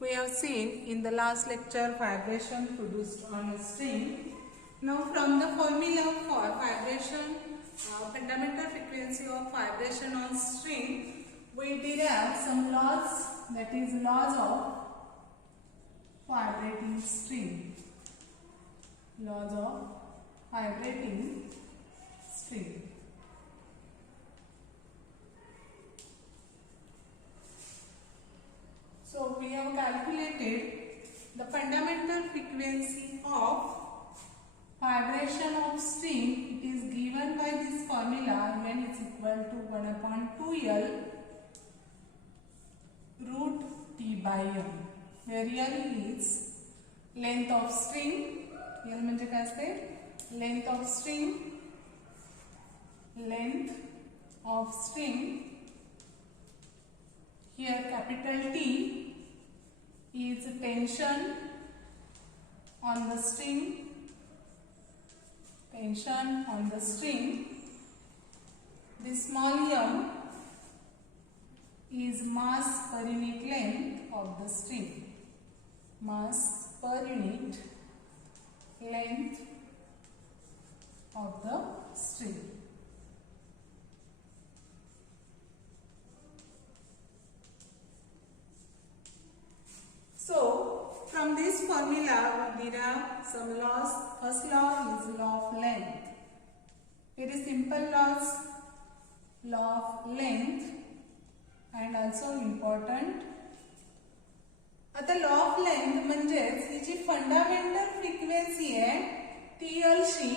We have seen in the last lecture vibration produced on a string. Now from the formula for vibration, fundamental frequency of vibration on string, we derive some laws, that is laws of vibrating string. Laws of vibrating string. So we have calculated the fundamental frequency of vibration of string. It is given by this formula, n is equal to 1/2L root T by M, where L is length of string. L म्हणजे काय असते? Length of string. Length of string. Here capital T is tension on the string. Tension on the string. This small m is mass per unit length of the string. Mass per unit length of the string. So from this formula we derive some laws. First law is law of length. Very simple laws. Law of length and also important. आता law of length म्हणजेच ही जी fundamental frequency आहे ती एलशी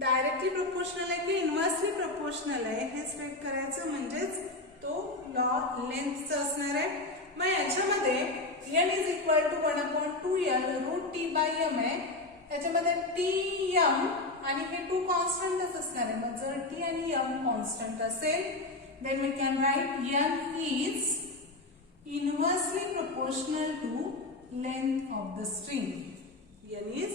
directly proportional आहे की inversely proportional आहे हे state करायचं, म्हणजेच तो लॉ लेंथचा असणार आहे. मग याच्यामध्ये n is equal to 1/2L root T by M आहे. याच्यामध्ये T M आणि हे टू कॉन्स्टंटच असणार आहे. मग जर T आणि M कॉन्स्टंट असेल then we can write n is inversely proportional to length of the string. n is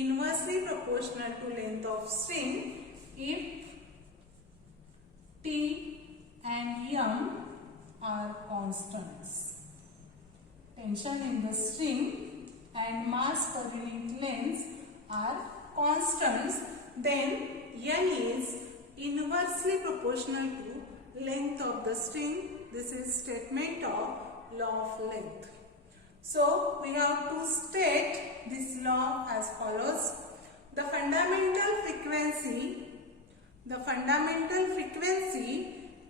inversely proportional to length of string if T and M are constants. Tension in the string and mass per unit length are constants, then n is inversely proportional to length of the string. This is statement of law of length. So we have to state this law as follows. The fundamental frequency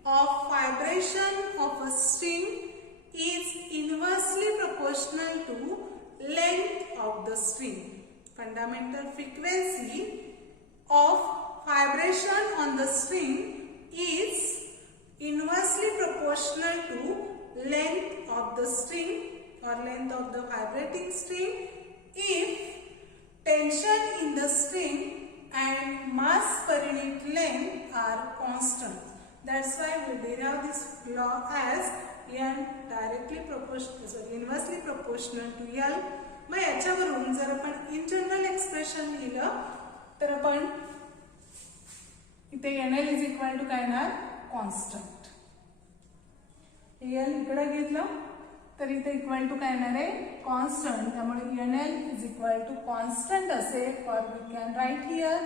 of vibration of a string is inversely proportional to length of the string. Fundamental frequency of vibration on the string is inversely proportional to length of the string or length of the vibrating string if tension in the string and mass per unit length are constant. That's why we derive this law as n directly proportional, inversely proportional to L. मग याच्यावरून जर आपण in general expression लिहिलं तर आपण इथे NL is equal to काय येणार? Constant. L इकडे घेतलं तर इथे इक्वल टू काय येणार आहे? कॉन्स्टंट. त्यामुळे NL is equal to constant असेल, और we can write here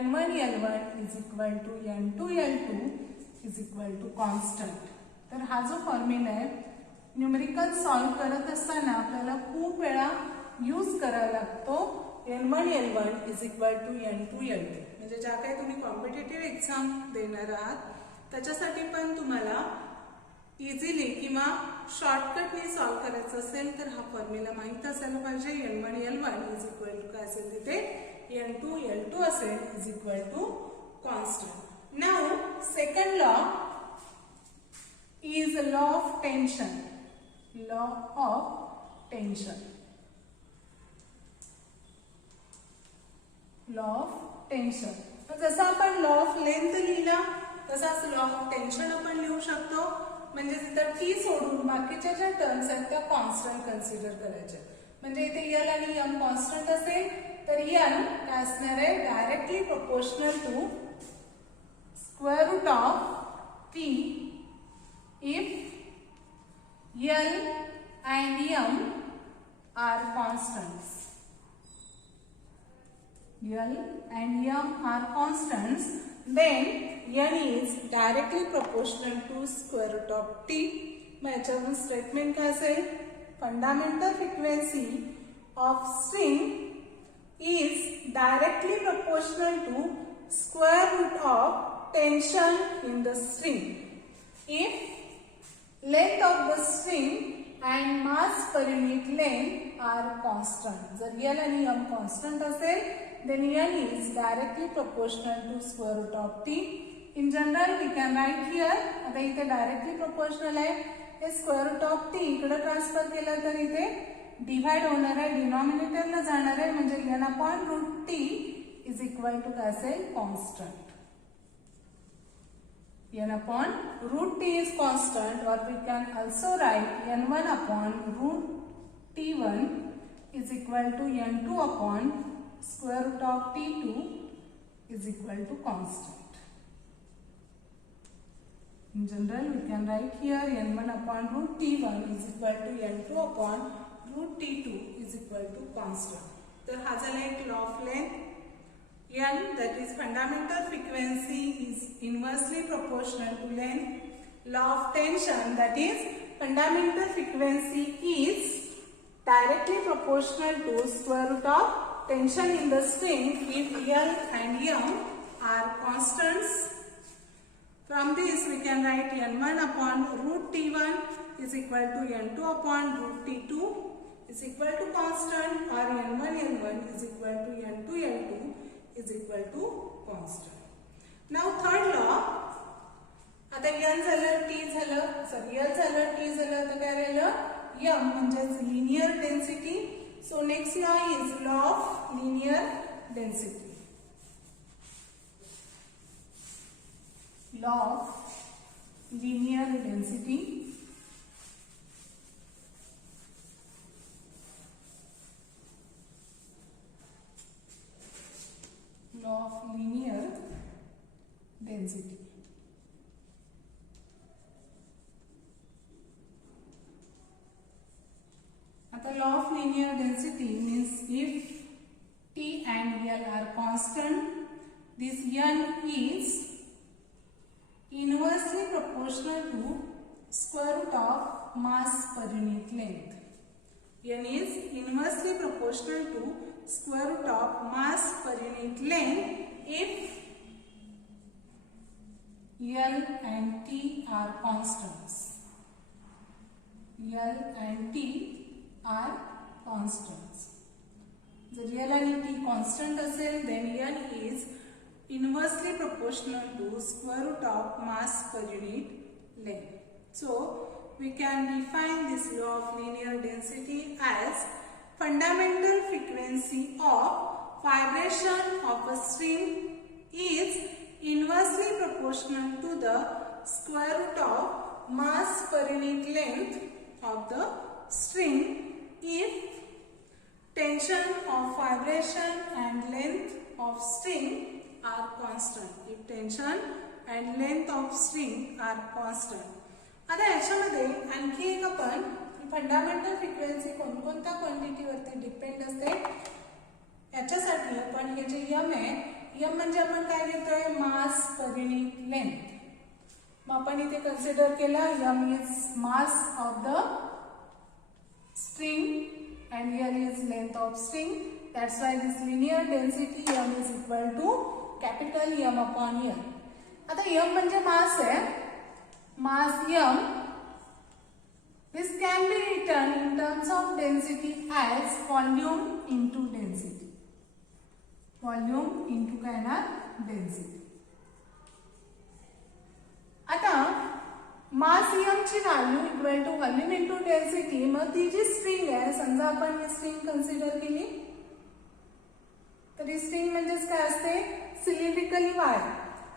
N1 L1 is equal to N2 L2 is equal to constant. तर हा जो फॉर्म्युला आहे न्यूमेरिकल सॉल्व करत असताना आपल्याला खूप वेळा यूज करावा लागतो. N1 L1 is equal to N2 L2. म्हणजे ज्या काही तुम्ही कॉम्पिटेटिव्ह एक्झाम देणार आहात त्याच्यासाठी पण तुम्हाला इझिली किंवा शॉर्टकटने सॉल्व करायचं असेल तर हा फॉर्म्युला माहित असायला पाहिजे. N1 L1 is equal to काय असेल तिथे? N2 L2 असेल is equal to constant. Now second law is a law of tension. Law of tension. Law of tension. जसं आपण लॉ ऑफ लेंथ लिहिला तसाच लॉ ऑफ टेन्शन आपण लिहू शकतो. म्हणजे तिथं टी सोडून बाकीच्या ज्या टर्म्स आहेत त्या कॉन्स्टंट कन्सिडर करायच्या. म्हणजे इथे एल आणि एम कॉन्स्टंट असेल तर एन काय असणार आहे? Directly proportional to square root of T if L and m are constants. L and m are constants, then n is directly proportional to square root of t. मग याच्यावरून statement काय असेल? Fundamental frequency of string is directly proportional to square root of tension in the string. If length of the string and mass per unit length are constant. जर L आणि m constant असेल, then n is directly proportional to square root of t. In general, we can write here. आता इथे directly proportional आहे. हे square root of t इकडे transfer केलं तर इथे डिवाइड होणार आहे, डिनॉमिनेटरला जाणार आहे, म्हणजे n upon root t is equal to काय असेल? Constant. n upon root t is constant, or we can also write n1 upon root t1 is equal to n2 upon square root of t2 is equal to constant. In general, we can write here n1 upon root t1 is equal to n2 upon root t2 is equal to constant. तर हा झाला एक law of length. n, that is fundamental frequency, is inversely proportional to length. Law of tension, that is fundamental frequency is directly proportional to square root of tension in the string if L and m are constants. From this we can write n1 upon root t1 is equal to n2 upon root t2 is equal to constant, or n1 n1 is equal to n2 n2 is equal to constant. Now third law, आता n झालं t झालं, sorry l झालं t झालं, तर काय राहिलं m म्हणजेच linear density. So next law is law of linear density. Law of linear density. Law of linear density. आता law of linear density means if t and L are constant, this n is inversely proportional to square root of mass per unit length. n is inversely proportional to square root of mass per unit length if L and T are constants. L and T are constants. जर L आणि T constant असेल, then n is inversely proportional to square root of mass per unit length. So we can define this law of linear density as fundamental frequency of vibration of a string is inversely proportional to the square root of mass per unit length of the string if tension of vibration and length of string are constant. If tension and length of string are constant. आता याच्यामध्ये आणखी एक आपण fundamental frequency कोणकोणत्या quantity वरती depend असते याच्यासाठी आपण हे जे m आहे, m म्हणजे आपण काय घेतोय? मास पर युनिट लेंथ. मग आपण इथे कन्सिडर केला m is mass of the string and L is length of string. That's why this linear density m is equal to capital M upon L. आता m म्हणजे मास आहे, mass m. This can be written in terms of density as volume into density. Volume into काय ना density. आता mass m ची value equal to volume into density. मग ती जी स्ट्रिंग आहे, समजा आपण ही स्ट्रिंग कन्सिडर केली, तर ही स्ट्रिंग म्हणजेच काय असते? Cylindrically wire.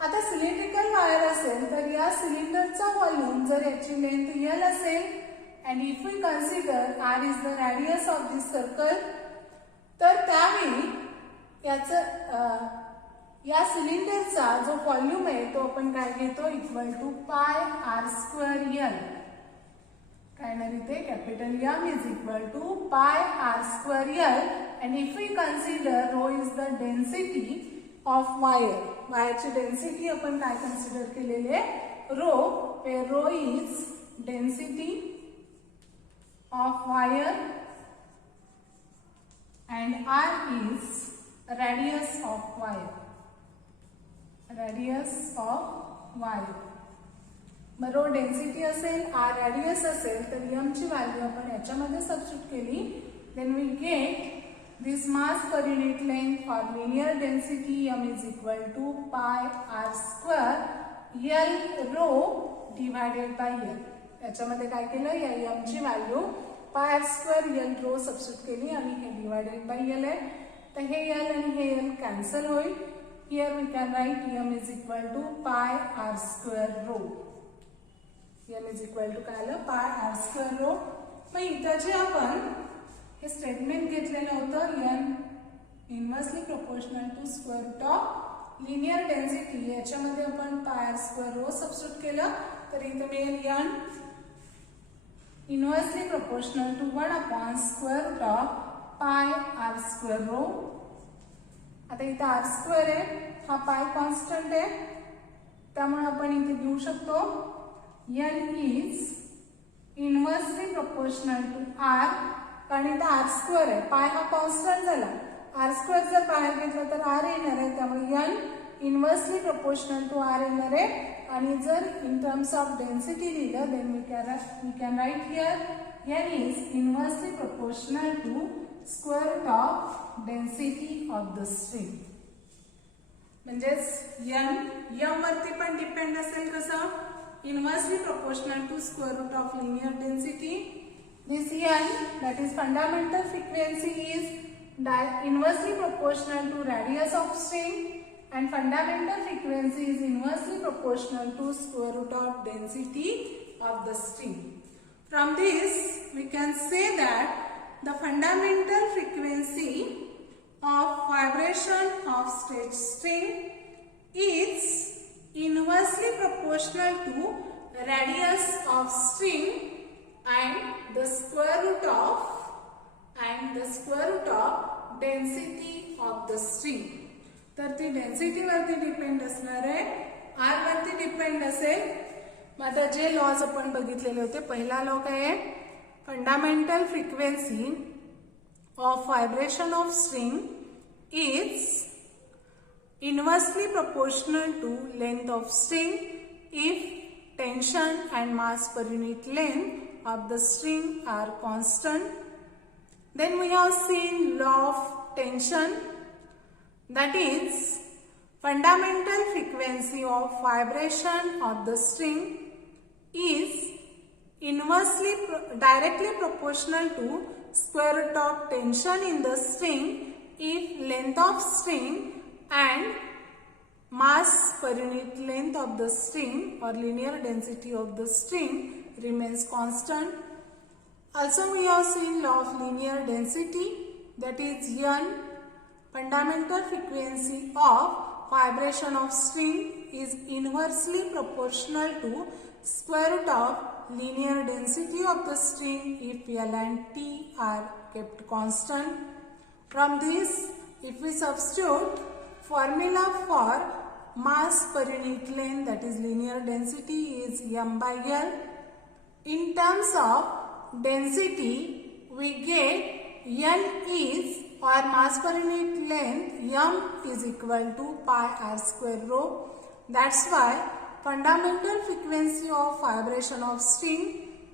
आता सिलेंड्रिकल वायर असेल तर या सिलेंडरचा व्हॉल्यूम जर याची लेंथ L असेल and if we consider r is the radius of this circle, तर त्यावेळी या सिलेंडरचा जो व्हॉल्यूम आहे तो आपण काय घेतो? Equal to pi r square L. काय येणार इथे capital M is equal to pi R square L and if we consider rho is the density of wire. वायरची डेन्सिटी आपण काय कन्सिडर केलेले रो, where rho is density of wire and R is radius of wire. Radius of wire. Rho density असेल, R radius असेल, तर M ची value आपण याच्यामध्ये सबस्टिट्यूट केली, then we get this mass per unit length for linear density M is equal to pi R square L rho divided by L. याच्यामध्ये काय केलं, या M ची value pi R square L rho substitute केली आणि हे divided by L आहे, तर हे L आणि हे L कॅन्सल होईल. Here we can write M is equal to pi R square rho. M is equal to काय आलं pi R square rho. मग इथं जे आपण हे स्टेटमेंट घेतलेलं होतं N inversely proportional to square root of linear density, याच्यामध्ये आपण pi R square rho substitute केलं, तर इथं मिळेल N inversely proportional to 1 upon square root of pi R square rho. आता इथं R स्क्वेअर आहे, हा पाय कॉन्स्टंट आहे, त्यामुळे आपण इथे घेऊ शकतो N is inversely proportional to R, कारण इथं R स्क्वेअर आहे, पाय हा कॉन्स्टंट झाला, R स्क्वेअर जर बाहेर घेतलं तर R येणार आहे, त्यामुळे N inversely proportional to R येणार आहे. आणि जर इन टर्म्स ऑफ डेन्सिटी लिहिलं, then we can write here N is inversely proportional to square root of density of the string. म्हणजेच M वरती पण डिपेंड असेल, कसं inversely proportional to square root of linear density. This N, that is fundamental frequency, is inversely proportional to radius of string, and fundamental frequency is inversely proportional to square root of density of the string. From this, we can say that the fundamental frequency of vibration of stretched string is inversely proportional to radius of string and the square root of density of the string. तर ती density वरती depend असणार आहे, R वरती depend असेल. मग आता जे laws आपण बघितलेले होते, पहिला लॉ काय आहे, fundamental frequency of vibration of string is inversely proportional to length of string if tension and mass per unit length of the string are constant. Then we have seen law of tension, that is fundamental frequency of vibration of the string is directly proportional to square root of tension in the string if length of string and mass per unit length of the string or linear density of the string remains constant. Also we have seen law of linear density, that is N, fundamental frequency of vibration of string is inversely proportional to square root of linear density of the string if L and T are kept constant. From this, if we substitute formula for mass per unit length, that is linear density, is M by L. In terms of density, we get N is, or mass per unit length, M is equal to pi R square rho. That's why fundamental frequency of vibration of string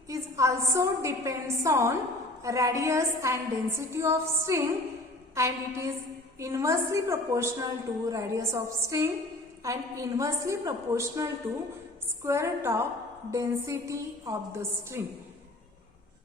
is also depends on radius and density of string, and it is inversely proportional to radius of string and inversely proportional to square root of density of the string.